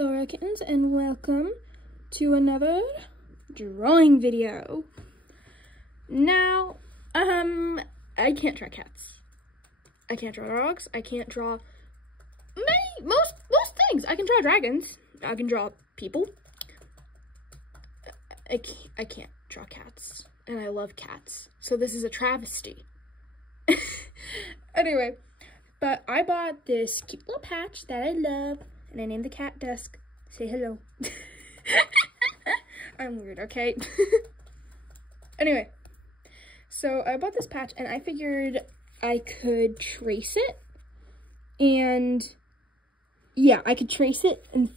Hello kittens, and welcome to another drawing video. Now, I can't draw cats. I can't draw dogs. I can't draw most things. I can draw dragons. I can draw people. I can't draw cats, and I love cats. So this is a travesty. Anyway, but I bought this cute little patch that I love, and I named the cat Dusk. Say hello. I'm weird, okay? Anyway, so I bought this patch, and I figured I could trace it, and yeah, I could trace it and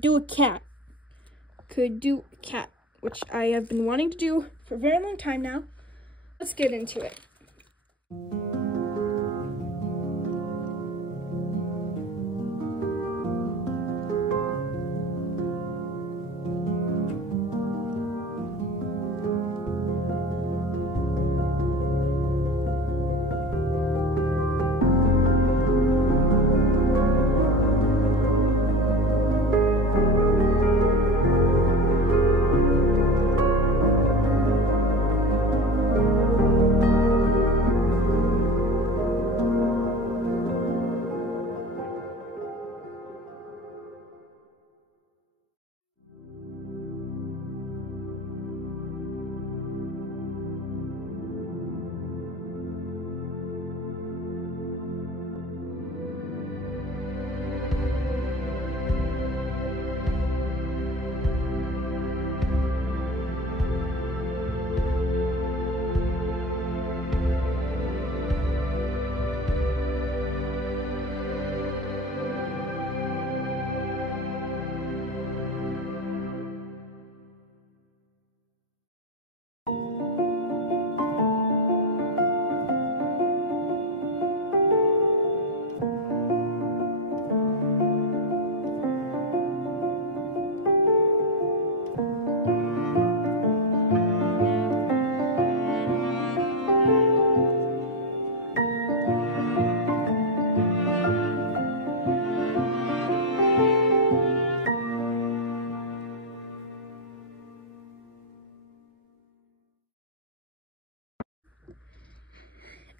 do a cat. Could do a cat, which I have been wanting to do for a very long time now. Let's get into it.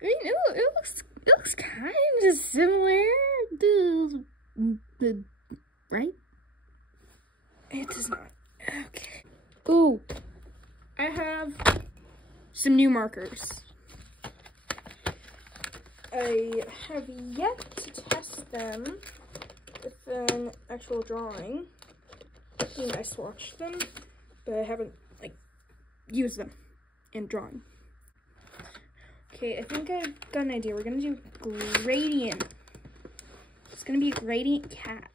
I mean, it looks kind of similar to the right? It does not. Okay. Ooh, I have some new markers. I have yet to test them with an actual drawing. I swatched them, but I haven't used them in drawing. Okay, I think I've got an idea. We're gonna do gradient. It's gonna be a gradient cat.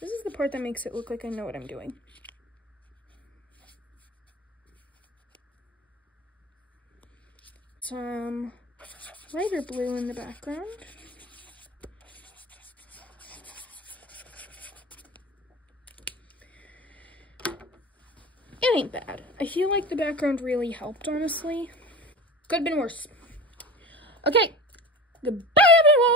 This is the part that makes it look like I know what I'm doing. Some lighter blue in the background. It ain't bad. I feel like the background really helped, honestly. Could have been worse. Okay, goodbye everyone!